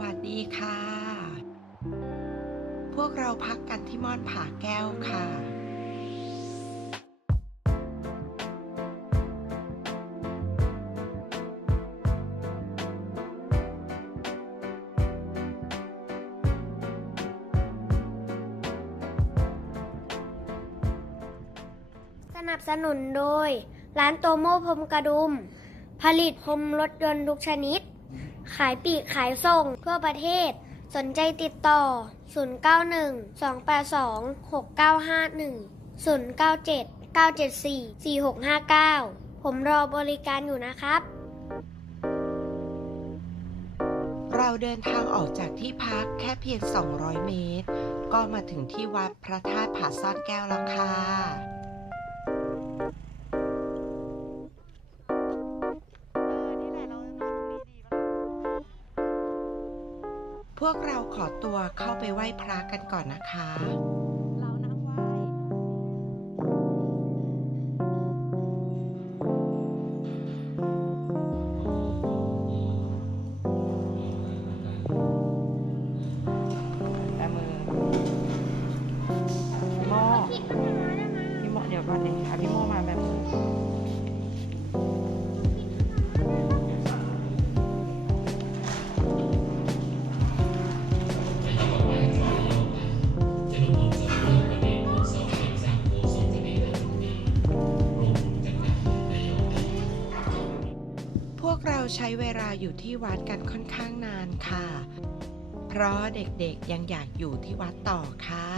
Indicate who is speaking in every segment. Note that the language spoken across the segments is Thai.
Speaker 1: วัสดีค่ะ พวกเราพักกันที่ม่อนผาแก้วค่ะ
Speaker 2: สนับสนุนโดย ร้านโตโมพรมกระดุม ผลิตพรมรถยนต์ทุกชนิด ขายปีกขายส่งทั่วประเทศ สนใจติดต่อ 091 282 6951 097 974 4659 ผมรอบริการอยู่นะครับ
Speaker 1: เราเดินทางออกจากที่พักแค่เพียง 200 เมตร ก็มาถึงที่วัดพระธาตุผาซ่อนแก้วแล้วค่ะ พวกเราขอตัวเข้าไปไหว้พระกันก่อนนะคะ
Speaker 3: เรา
Speaker 1: ใช้เวลาอยู่ที่วัดกันค่อนข้างนานค่ะ เพราะเด็กๆยังอยากอยู่ที่วัดต่อค่ะ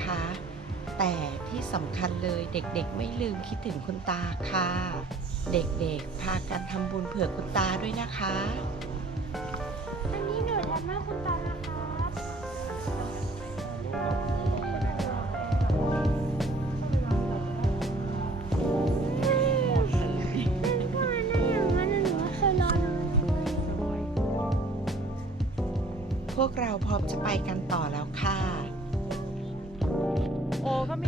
Speaker 4: นะ
Speaker 1: คะ แต่ที่สำคัญเลยเด็กๆไม่ลืมคิดถึงคุณตาค่ะ เด็กๆ พากันทำบุญเผื่อคุณตาด้วยนะคะ
Speaker 2: อันนี้หนูทำให้คุณตานะครับ
Speaker 1: พวกเราพร้อมจะไปกันต่อแล้วค่ะ
Speaker 4: โอ้ก็มี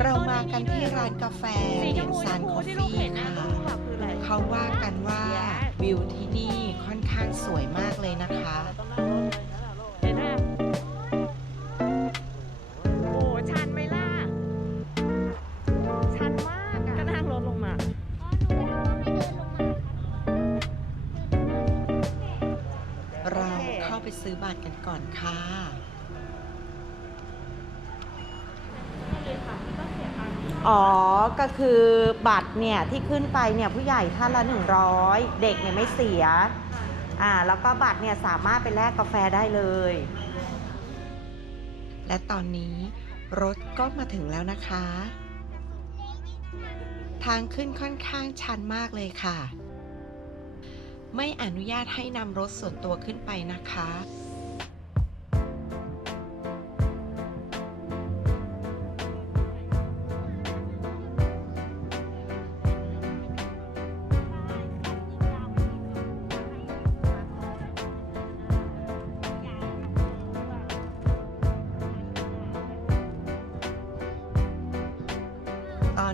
Speaker 1: เรา
Speaker 4: ต้น
Speaker 1: มากันที่ร้านกาแฟ
Speaker 4: สี
Speaker 1: เห
Speaker 4: ช
Speaker 1: รีย
Speaker 4: ม
Speaker 1: ญ
Speaker 4: พู
Speaker 1: ซาน
Speaker 4: ชม
Speaker 1: ค
Speaker 4: พู
Speaker 1: อฟ
Speaker 4: ที่ลูก
Speaker 1: ฟี่
Speaker 4: เห็นนะ
Speaker 1: ค่ะ
Speaker 4: ลูกแบบคืออะไร
Speaker 1: เขาว่ากันว่าวิวที่นี่ค่อนข้างสวยมากเลยนะคะ
Speaker 4: ต้องนั่งรถเลยนั่นแหละลูกเห็นไหมโอ้ชันไหมล่ะชันมากอะก็นั่งรถลงมา
Speaker 1: เราเข้าไปซื้อบัตรกันก่อนค่ะ
Speaker 4: อ๋อ ก็คือบัตรเนี่ยที่ขึ้นไปเนี่ยผู้ใหญ่ท่านละ 100 เด็กเนี่ยไม่เสีย อ่าแล้วก็บัตรเนี่ยสามารถไปแลกกาแฟได้เลย
Speaker 1: และตอนนี้รถก็มาถึงแล้วนะคะ ทางขึ้นค่อนข้างชันมากเลยค่ะ ไม่อนุญาตให้นำรถส่วนตัวขึ้นไปนะคะ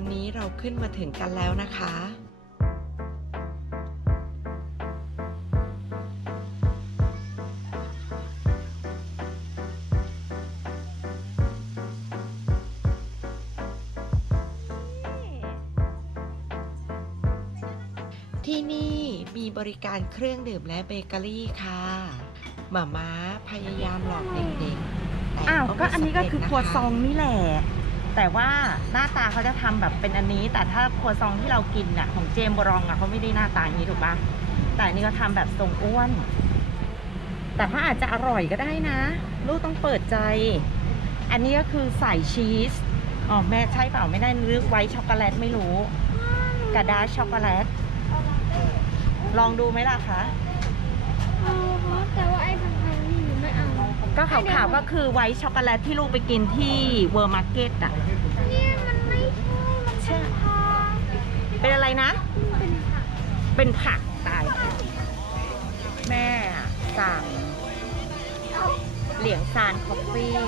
Speaker 1: อนนี้เราขึ้นมาถึงกันแล้วนะคะ ที่นี่มีบริการเครื่องดื่มและเบเกอรี่ค่ะหมาม้าพยายามหลอกเด็กๆแต่
Speaker 4: อ้าว ก็อันนี้ก็คือครัวซองนี่แหละ แต่ว่าหน้าตาเขาจะทำแบบเป็นอันนี้ แต่ถ้าครัวซองที่เรากินน่ะ ของเจมบรองอะเขาไม่ได้หน้าตาอย่างนี้ถูกปะแต่อันนี้ก็ทำแบบทรงอ้วน แต่ถ้าอาจจะอร่อยก็ได้นะ ลูกต้องเปิดใจ อันนี้ก็คือใส่ชีสอ๋อแม่ใช่เปล่าไม่ได้นึกไว้ช็อกโกแลตไม่รู้กระดาษช็อกโกแลต ลองดูไหมล่ะคะ
Speaker 2: แต่ว่าไอ้พังๆนี่หนูไม่เอา
Speaker 4: ก็ ขาวๆก็คือไวท์ช็อกโกแลตที่ลูกไปกินที่เวอร์มาร์เก็ตอะ
Speaker 2: เนี่ยมันไม่ใช่มันเป็นผัก
Speaker 4: เป็นอะไรนะ
Speaker 2: เป็นผัก
Speaker 4: เป็นผักตาย แม่อะสั่งเหลียงซานคอฟฟี่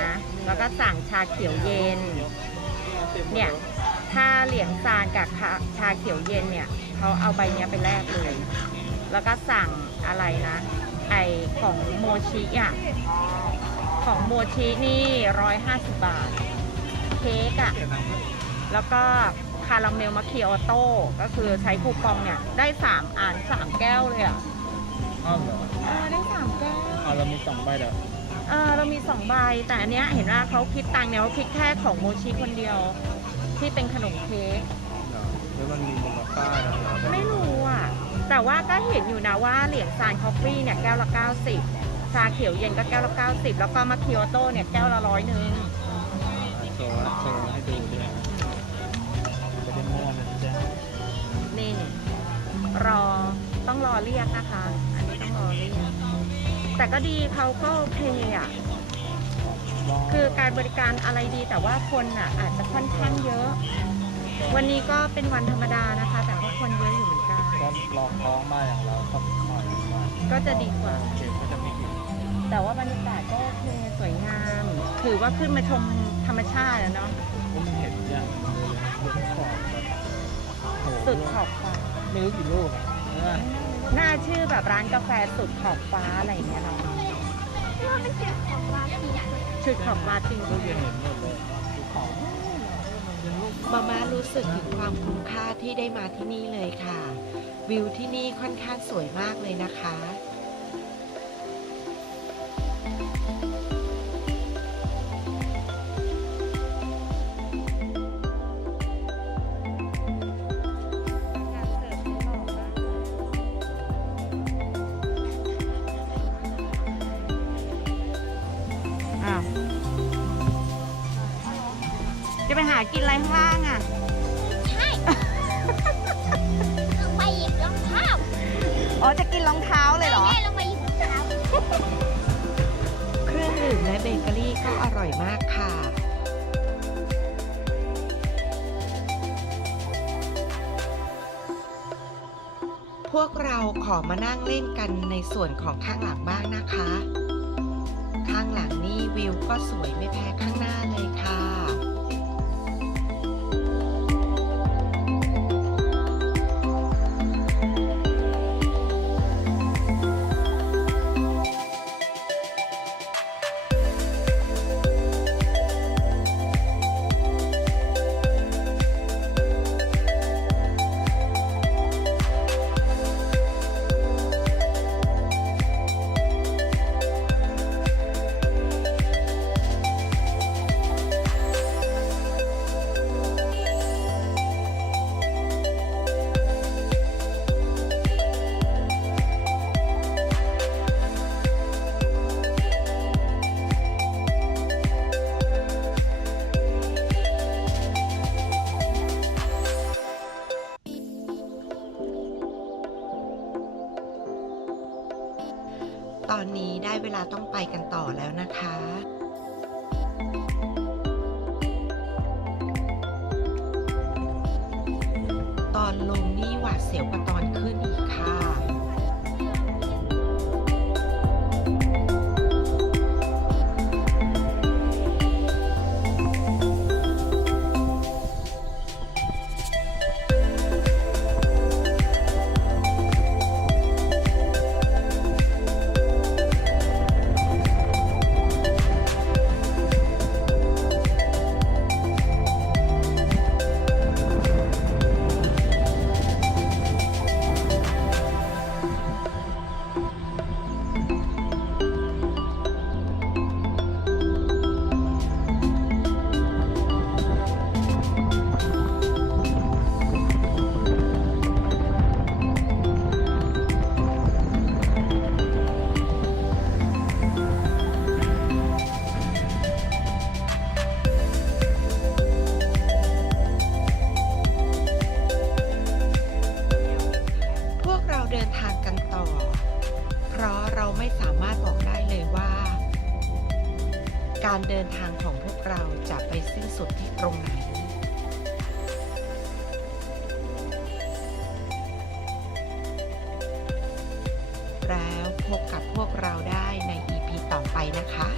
Speaker 4: นะ แล้วก็สั่งชาเขียวเย็น เนี่ย ถ้าเหลียงซานกับชาชาเขียวเย็นเนี่ยเขาเอาใบเนี้ยไปแลกเลย แล้วก็สั่งอะไรนะ ไอของโมชิอะ ของโมชินี่ร้อยห้าสิบบาท เค้กอะ แล้วก็คาราเมลมาคิโอโต้ ก็คือใช้คูปองเนี่ย ได้สามอันสามแก้วเลยอะ
Speaker 3: อ้าวเหรอ
Speaker 4: เออได้สามแก้ว
Speaker 3: เอาเรามีสองใบเด้อ
Speaker 4: เออเรามีสองใบ แต่อันเนี้ยเห็นว่าเขาคิดตังค์เนี่ยเขาคิดแค่ของโมชิคนเดียว ที่เป็นขนมเค้ก
Speaker 3: เหรอหรือมันมีมูลค่าเหรอ
Speaker 4: ไม่รู้อะ แต่ว่าก็เห็นอยู่นะว่าเหรียญซานคอฟฟี่เนี่ยแก้วละ 90 ชาเขียวเย็นก็แก้วละ 90 แล้วก็มาคิโอโต้เนี่ยแก้วละร้อยหนึ่ง
Speaker 3: อะโชว์โชว์ให้ดูด้วยจะได้ม่วนนะจ๊ะ
Speaker 4: นี่ รอต้องรอเรียกนะคะ อันนี้ต้องรอเรียก แต่ก็ดีเขาก็โอเคอะ
Speaker 3: ลอง
Speaker 4: คือการบริการอะไรดีแต่ว่าคนอะอาจจะค่อนข้างเยอะ วันนี้ก็เป็นวันธรรมดานะคะ แต่ก็คนเยอะอยู่เหมือน กัน
Speaker 3: ก็ลองท้องมาอย่างเราสักหน่อยว่า
Speaker 4: ก็จะดีกว่า
Speaker 3: เก็บก็จะไม่กี่
Speaker 4: แต่ว่าบรรยากาศก็โอเคสวยงาม ถือว่าขึ้นมาชมธรรมชาติอะเนาะ
Speaker 3: ผมเห็นอย่างเดือนขอบแบบโอ้โห
Speaker 4: สุดขอบฟ้า
Speaker 3: ไม่รู้กี่ลูกอะใช่ไหม
Speaker 4: หน้าชื่อแบบร้านกาแฟสุดขอบฟ้าอะไรอย่างเงี้ยเนาะ
Speaker 2: ว่ามันเจ็บของวาที
Speaker 4: ชุดขอบฟ้าจริง
Speaker 3: ลูกยังเห็นหมดเลยภูเขา
Speaker 1: มาม่ารู้สึกถึงความคุ้มค่าที่ได้มาที่นี่เลยค่ะ วิวที่นี่ค่อนข้างสวยมากเลยนะคะ
Speaker 4: ไปหากินอะไรข้างล่างอะ
Speaker 2: ใช่ลงไปหยิบรองเท้า
Speaker 4: อ๋อจะกินรองเท้าเลยเหรอ
Speaker 2: แม่ลงไปหยิบรองเท้า
Speaker 1: เครื่องดื่มและเบเกอรี่ก็อร่อยมากค่ะ พวกเราขอมานั่งเล่นกันในส่วนของข้างหลังบ้างนะคะ ข้างหลังนี่วิวก็สวยไม่แพ้ข้างหน้าเลยค่ะ ตอนนี้ได้เวลาต้องไปกันต่อแล้วนะคะ เดินทางกันต่อ เพราะเราไม่สามารถบอกได้เลยว่า การเดินทางของพวกเราจะไปสิ้นสุดที่ตรงไหนแล้วพบกับพวกเราได้ใน EP ต่อไปนะคะ